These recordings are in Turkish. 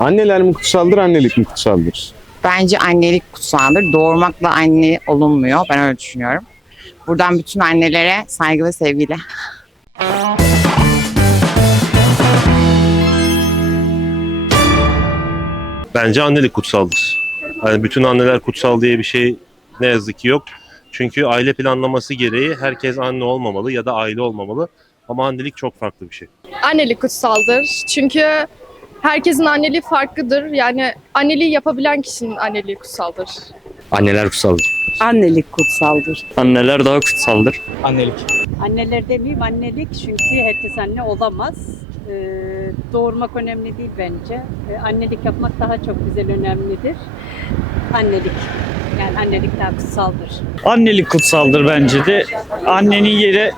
Anneler mi kutsaldır, annelik mi kutsaldır? Bence annelik kutsaldır. Doğurmakla anne olunmuyor. Ben öyle düşünüyorum. Buradan bütün annelere saygı ve sevgiyle. Bence annelik kutsaldır. Yani bütün anneler kutsal diye bir şey ne yazık ki yok. Çünkü aile planlaması gereği herkes anne olmamalı ya da aile olmamalı. Ama annelik çok farklı bir şey. Annelik kutsaldır. Çünkü herkesin anneliği farklıdır. Yani anneliği yapabilen kişinin anneliği kutsaldır. Anneler kutsaldır. Annelik kutsaldır. Anneler daha kutsaldır. Annelik. Anneler demeyeyim annelik çünkü herkes anne olamaz. Ee, doğurmak önemli değil bence. Ee, annelik yapmak daha çok güzel önemlidir. Annelik. Yani annelik daha kutsaldır. Annelik kutsaldır bence de. Annenin yeri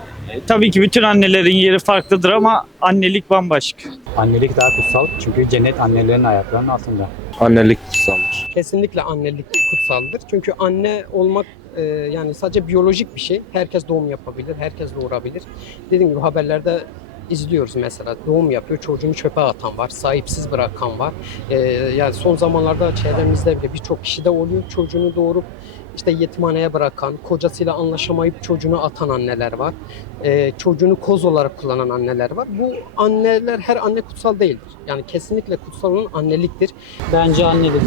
tabii ki bütün annelerin yeri farklıdır ama annelik bambaşka. Annelik daha kutsal çünkü cennet annelerin ayaklarının altında. Annelik kutsaldır. Kesinlikle annelik kutsaldır. Çünkü anne olmak e, yani sadece biyolojik bir şey. Herkes doğum yapabilir, herkes doğurabilir. Dediğim gibi haberlerde izliyoruz mesela. Doğum yapıyor, çocuğunu çöpe atan var, sahipsiz bırakan var. E, yani son zamanlarda çevremizde bile birçok kişi de oluyor. Çocuğunu doğurup işte yetimhaneye bırakan, kocasıyla anlaşamayıp çocuğunu atan anneler var. E, çocuğunu koz olarak kullanan anneler var. Bu anneler her anne kutsal değildir. Yani kesinlikle kutsal olan anneliktir. Bence annelik.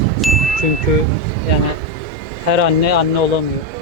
Çünkü yani her anne anne olamıyor.